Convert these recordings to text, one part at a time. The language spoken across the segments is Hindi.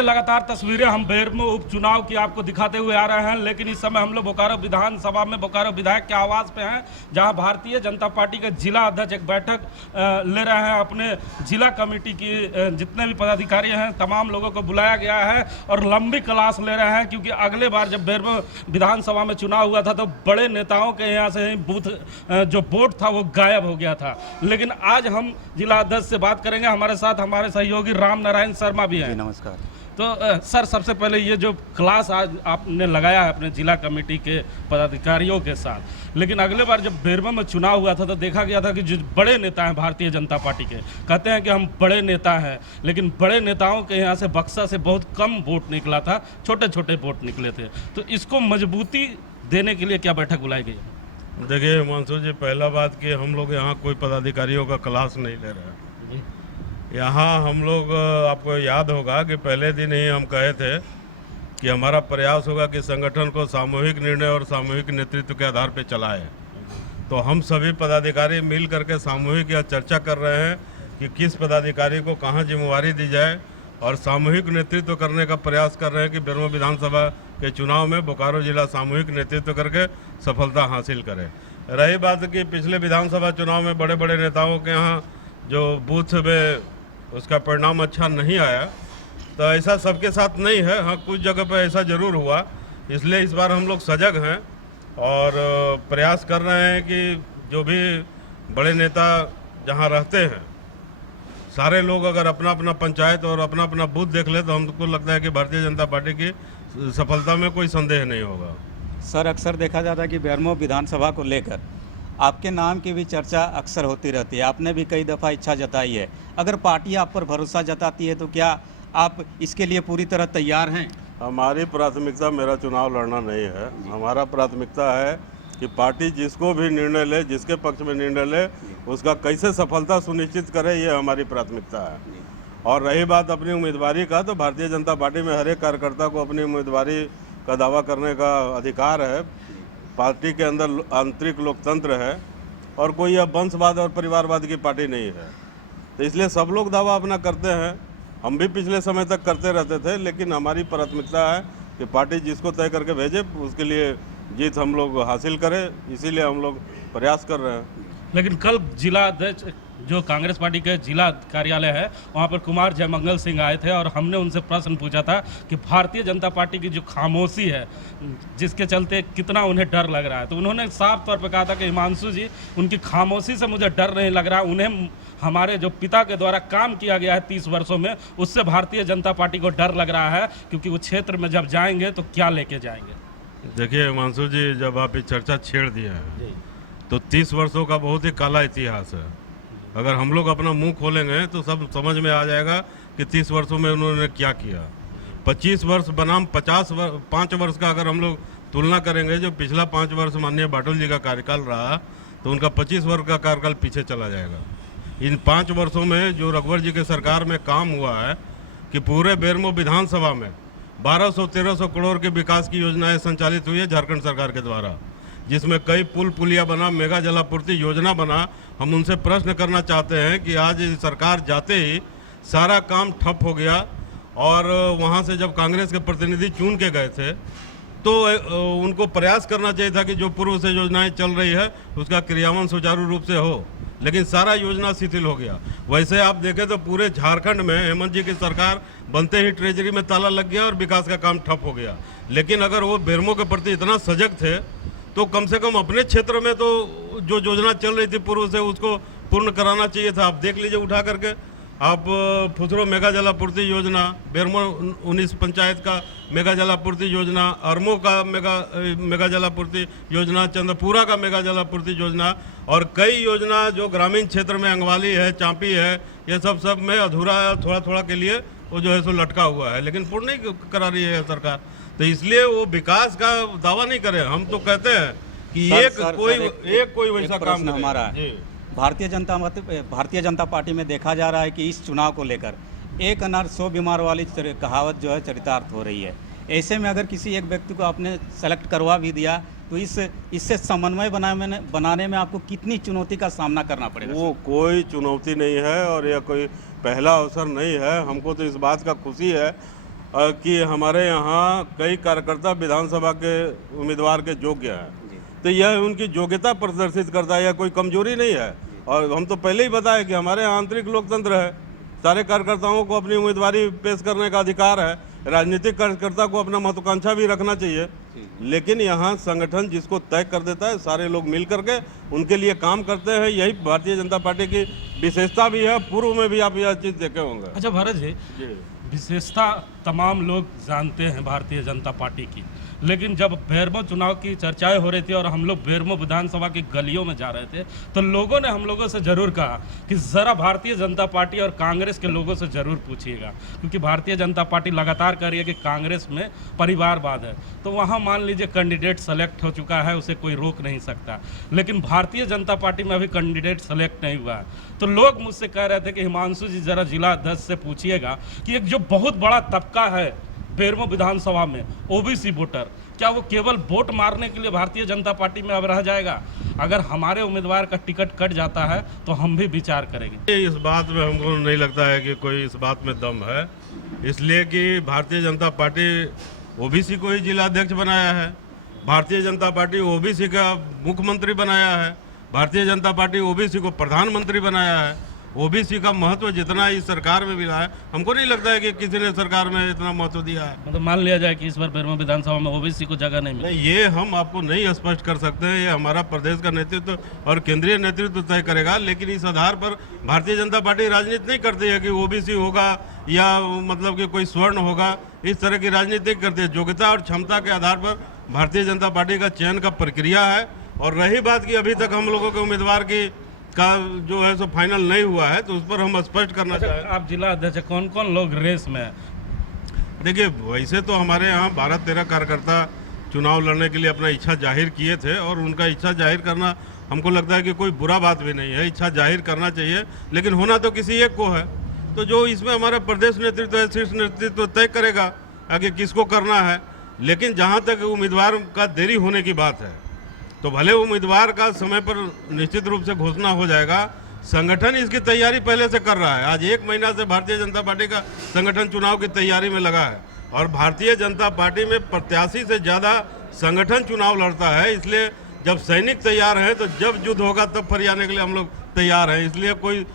देखिए लगातार तस्वीरें हम बेरमो उपचुनाव की आपको दिखाते हुए आ रहे हैं, लेकिन इस समय हम लोग बोकारो विधानसभा में बोकारो विधायक के आवास पे हैं, जहां भारतीय जनता पार्टी के जिला अध्यक्ष एक बैठक ले रहे हैं। अपने जिला कमेटी की जितने भी पदाधिकारी हैं तमाम लोगों को बुलाया गया है और लंबी क्लास ले रहे हैं, क्योंकि अगले बार जब बेरमो विधानसभा में चुनाव हुआ था तो बड़े नेताओं के यहाँ से बूथ जो वोट था वो गायब हो गया था। लेकिन आज हम जिला अध्यक्ष से बात करेंगे। हमारे साथ हमारे सहयोगी राम नारायण शर्मा भी हैं। नमस्कार। तो सर, सबसे पहले ये जो क्लास आज आपने लगाया है अपने जिला कमेटी के पदाधिकारियों के साथ, लेकिन अगले बार जब बेरमो में चुनाव हुआ था तो देखा गया था कि जो बड़े नेता हैं भारतीय जनता पार्टी के, कहते हैं कि हम बड़े नेता हैं, लेकिन बड़े नेताओं के यहाँ से बक्सा से बहुत कम वोट निकला था, छोटे छोटे वोट निकले थे। तो इसको मजबूती देने के लिए क्या बैठक बुलाई गई है? देखिए हिमांशु जी, पहला बात कि हम लोग यहाँ कोई पदाधिकारियों का क्लास नहीं ले रहे हैं। यहाँ हम लोग, आपको याद होगा कि पहले दिन ही हम कहे थे कि हमारा प्रयास होगा कि संगठन को सामूहिक निर्णय और सामूहिक नेतृत्व के आधार पर चलाएं। तो हम सभी पदाधिकारी मिल करके सामूहिक यह चर्चा कर रहे हैं कि किस पदाधिकारी को कहाँ जिम्मेवारी दी जाए, और सामूहिक नेतृत्व करने का प्रयास कर रहे हैं कि बेरमो विधानसभा के चुनाव में बोकारो जिला सामूहिक नेतृत्व करके सफलता हासिल करे। रही बात कि पिछले विधानसभा चुनाव में बड़े बड़े नेताओं के यहाँ जो बूथ में उसका परिणाम अच्छा नहीं आया, तो ऐसा सबके साथ नहीं है। हाँ, कुछ जगह पर ऐसा ज़रूर हुआ, इसलिए इस बार हम लोग सजग हैं और प्रयास कर रहे हैं कि जो भी बड़े नेता जहाँ रहते हैं सारे लोग अगर अपना अपना पंचायत और अपना अपना बूथ देख ले तो हमको लगता है कि भारतीय जनता पार्टी की सफलता में कोई संदेह नहीं होगा। सर, अक्सर देखा जाता है कि बेरमो विधानसभा को लेकर आपके नाम की भी चर्चा अक्सर होती रहती है। आपने भी कई दफ़ा इच्छा जताई है। अगर पार्टी आप पर भरोसा जताती है तो क्या आप इसके लिए पूरी तरह तैयार हैं? हमारी प्राथमिकता मेरा चुनाव लड़ना नहीं है। हमारा प्राथमिकता है कि पार्टी जिसको भी निर्णय ले, जिसके पक्ष में निर्णय ले, उसका कैसे सफलता सुनिश्चित करे, ये हमारी प्राथमिकता है। और रही बात अपनी उम्मीदवारी का, तो भारतीय जनता पार्टी में हर एक कार्यकर्ता को अपनी उम्मीदवारी का दावा करने का अधिकार है। पार्टी के अंदर आंतरिक लोकतंत्र है और कोई अब वंशवाद और परिवारवाद की पार्टी नहीं है, तो इसलिए सब लोग दावा अपना करते हैं। हम भी पिछले समय तक करते रहते थे, लेकिन हमारी प्राथमिकता है कि पार्टी जिसको तय करके भेजे उसके लिए जीत हम लोग हासिल करें, इसीलिए हम लोग प्रयास कर रहे हैं। लेकिन कल जिला अध्यक्ष जो कांग्रेस पार्टी के जिला कार्यालय है वहाँ पर कुमार जयमंगल सिंह आए थे और हमने उनसे प्रश्न पूछा था कि भारतीय जनता पार्टी की जो खामोशी है, जिसके चलते कितना उन्हें डर लग रहा है, तो उन्होंने साफ तौर पर कहा था कि हिमांशु जी, उनकी खामोशी से मुझे डर नहीं लग रहा, उन्हें हमारे जो पिता के द्वारा काम किया गया है 30 वर्षों में, उससे भारतीय जनता पार्टी को डर लग रहा है, क्योंकि वो क्षेत्र में जब जाएंगे तो क्या लेके जाएंगे। देखिए हिमांशु जी, जब आप ये चर्चा छेड़ दिए हैं तो 30 वर्षों का बहुत ही काला इतिहास है। अगर हम लोग अपना मुंह खोलेंगे तो सब समझ में आ जाएगा कि 30 वर्षों में उन्होंने क्या किया। 25 वर्ष बनाम 5 वर्ष का अगर हम लोग तुलना करेंगे, जो पिछला 5 वर्ष माननीय बाटुल जी का कार्यकाल रहा, तो उनका 25 वर्ष का कार्यकाल पीछे चला जाएगा। इन 5 वर्षों में जो रघुवर जी के सरकार में काम हुआ है कि पूरे बेरमो विधानसभा में 1200-1300 करोड़ के विकास की योजनाएं संचालित हुई है झारखंड सरकार के द्वारा, जिसमें कई पुल पुलिया बना, मेगा जलापूर्ति योजना बना। हम उनसे प्रश्न करना चाहते हैं कि आज सरकार जाते ही सारा काम ठप हो गया, और वहाँ से जब कांग्रेस के प्रतिनिधि चुन के गए थे तो उनको प्रयास करना चाहिए था कि जो पूर्व से योजनाएं चल रही है उसका क्रियान्वयन सुचारू रूप से हो, लेकिन सारा योजना शिथिल हो गया। वैसे आप देखें तो पूरे झारखंड में हेमंत जी की सरकार बनते ही ट्रेजरी में ताला लग गया और विकास का काम ठप हो गया। लेकिन अगर वो बेरमो के प्रति इतना सजग थे तो कम से कम अपने क्षेत्र में तो जो योजना चल रही थी पूर्व से, उसको पूर्ण कराना चाहिए था। आप देख लीजिए उठा करके, आप फुसरो मेगा जलापूर्ति योजना, बेरमो 19 पंचायत का मेगा जलापूर्ति योजना, अरमो का मेगा जलापूर्ति योजना, चंद्रपुरा का मेगा जलापूर्ति योजना, और कई योजना जो ग्रामीण क्षेत्र में अंगवाली है, चांपी है, ये सब में अधूरा थोड़ा थोड़ा के लिए वो जो है सो लटका हुआ है, लेकिन पूर्ण नहीं करा रही है सरकार। तो इसलिए वो विकास का दावा नहीं करे। हम तो कहते हैं कि एक कोई वैसा काम नहीं। हमारा भारतीय जनता पार्टी में देखा जा रहा है कि इस चुनाव को लेकर एक अनार 100 बीमार वाली कहावत जो है चरितार्थ हो रही है। ऐसे में अगर किसी एक व्यक्ति को आपने सेलेक्ट करवा भी दिया तो इससे समन्वय बनाने में आपको कितनी चुनौती का सामना करना पड़ेगा? वो कोई चुनौती नहीं है और यह कोई पहला अवसर नहीं है। हमको तो इस बात का खुशी है कि हमारे यहाँ कई कार्यकर्ता विधानसभा के उम्मीदवार के योग्य हैं, तो यह उनकी योग्यता प्रदर्शित करता है, यह कोई कमजोरी नहीं है। और हम तो पहले ही बताए कि हमारे यहाँ आंतरिक लोकतंत्र है, सारे कार्यकर्ताओं को अपनी उम्मीदवारी पेश करने का अधिकार है, राजनीतिक कार्यकर्ता को अपना महत्वाकांक्षा भी रखना चाहिए, लेकिन यहाँ संगठन जिसको तय कर देता है, सारे लोग मिल करके उनके लिए काम करते हैं। यही भारतीय जनता पार्टी की विशेषता भी है। पूर्व में भी आप यह चीज़ देखे होंगे। अच्छा भरत जी, विशेषता तमाम लोग जानते हैं भारतीय जनता पार्टी की, लेकिन जब बेरमो चुनाव की चर्चाएं हो रही थी और हम लोग बेरमो विधानसभा की गलियों में जा रहे थे, तो लोगों ने हम लोगों से जरूर कहा कि ज़रा भारतीय जनता पार्टी और कांग्रेस के लोगों से ज़रूर पूछिएगा, क्योंकि भारतीय जनता पार्टी लगातार कह रही है कि कांग्रेस में परिवारवाद है। तो वहाँ मान लीजिए कैंडिडेट सेलेक्ट हो चुका है, उसे कोई रोक नहीं सकता, लेकिन भारतीय जनता पार्टी में अभी कैंडिडेट सेलेक्ट नहीं हुआ है। तो लोग मुझसे कह रहे थे कि हिमांशु जी ज़रा जिला अध्यक्ष से पूछिएगा कि एक जो बहुत बड़ा तबका है बेरमो विधानसभा में, ओबीसी वोटर, क्या वो केवल वोट मारने के लिए भारतीय जनता पार्टी में अब रह जाएगा? अगर हमारे उम्मीदवार का टिकट कट जाता है तो हम भी विचार करेंगे। इस बात में हमको नहीं लगता है कि कोई इस बात में दम है, इसलिए कि भारतीय जनता पार्टी ओबीसी को ही जिला अध्यक्ष बनाया है, भारतीय जनता पार्टी ओबीसी का मुख्यमंत्री बनाया है, भारतीय जनता पार्टी ओबीसी को प्रधानमंत्री बनाया है। ओबीसी का महत्व जितना इस सरकार में मिला है, हमको नहीं लगता है कि किसी ने सरकार में इतना महत्व दिया है। मतलब मान लिया जाए कि इस बार बेरमो विधानसभा में ओबीसी को जगह नहीं मिली। नहीं, ये हम आपको नहीं स्पष्ट कर सकते हैं, ये हमारा प्रदेश का नेतृत्व और केंद्रीय नेतृत्व तय करेगा। लेकिन इस आधार पर भारतीय जनता पार्टी राजनीति नहीं करती है कि ओबीसी होगा या मतलब कि कोई स्वर्ण होगा, इस तरह की राजनीति करती है। योग्यता और क्षमता के आधार पर भारतीय जनता पार्टी का चयन का प्रक्रिया है। और रही बात कि अभी तक हम लोगों के उम्मीदवार का जो है सो फाइनल नहीं हुआ है, तो उस पर हम स्पष्ट करना चाहें। आप जिला अध्यक्ष, कौन कौन लोग रेस में हैं? देखिए, वैसे तो हमारे यहाँ 12-13 कार्यकर्ता चुनाव लड़ने के लिए अपना इच्छा जाहिर किए थे, और उनका इच्छा जाहिर करना हमको लगता है कि कोई बुरा बात भी नहीं है, इच्छा जाहिर करना चाहिए, लेकिन होना तो किसी एक को है। तो जो इसमें हमारा प्रदेश नेतृत्व है, शीर्ष नेतृत्व तय करेगा आगे किसको करना है। लेकिन जहाँ तक उम्मीदवार का देरी होने की बात है, तो भले उम्मीदवार का समय पर निश्चित रूप से घोषणा हो जाएगा, संगठन इसकी तैयारी पहले से कर रहा है। आज 1 महीना से भारतीय जनता पार्टी का संगठन चुनाव की तैयारी में लगा है, और भारतीय जनता पार्टी में प्रत्याशी से ज़्यादा संगठन चुनाव लड़ता है। इसलिए जब सैनिक तैयार हैं, तो जब युद्ध होगा तब फरियाने के लिए हम लोग तैयार हैं। इसलिए कोई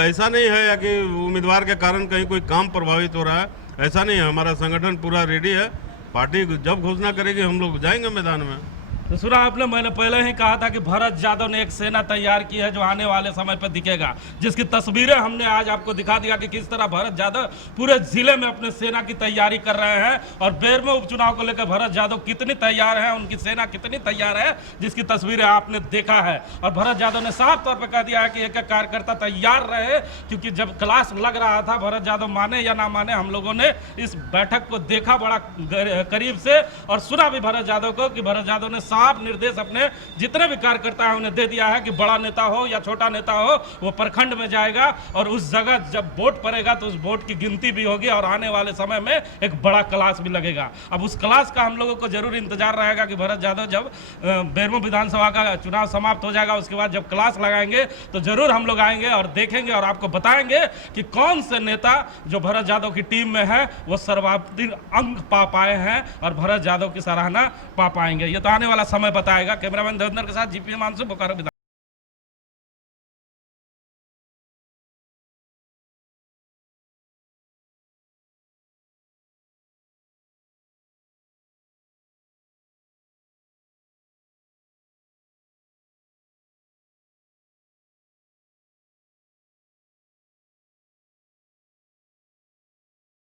ऐसा नहीं है कि उम्मीदवार के कारण कहीं कोई काम प्रभावित हो रहा है, ऐसा नहीं है। हमारा संगठन पूरा रेडी है, पार्टी जब घोषणा करेगी हम लोग जाएंगे मैदान में। तो सुना आपने, मैंने पहले ही कहा था कि भरत यादव ने एक सेना तैयार की है जो आने वाले समय पर दिखेगा, जिसकी तस्वीरें हमने आज आपको दिखा दिया कि किस तरह भरत यादव पूरे जिले में अपने सेना की तैयारी कर रहे हैं। और बेरमो उपचुनाव को लेकर भरत यादव कितनी तैयार है, उनकी सेना कितनी तैयार है, जिसकी तस्वीरें आपने देखा है। और भरत यादव ने साफ तौर पर कह दिया है कि एक एक कार्यकर्ता तैयार रहे, क्योंकि जब क्लास लग रहा था, भरत यादव माने या ना माने, हम लोगों ने इस बैठक को देखा बड़ा करीब से और सुना भी भरत यादव को कि भरत यादव ने साफ निर्देश अपने जितने भी कार्यकर्ता हैं उन्हें दे दिया है कि बड़ा नेता हो या छोटा नेता हो, वो प्रखंड में जाएगा और उस जगह जब वोट पड़ेगा तो उस वोट की गिनती भी होगी और आने वाले समय में एक बड़ा क्लास भी लगेगा। अब उस क्लास का हम लोगों को जरूर इंतजार रहेगा कि भरत यादव जब बेरमो विधानसभा का चुनाव समाप्त हो जाएगा, उसके बाद जब क्लास लगाएंगे तो जरूर हम लोग आएंगे और देखेंगे और आपको बताएंगे कि कौन से नेता जो भरत यादव की टीम में है वो सर्वाधिक अंक पा पाए हैं और भरत यादव की सराहना पा पाएंगे। ये तो आने वाला समय बताएगा। कैमरामैन देवेंद्र के साथ जीपी हिमांशु, बोकारो।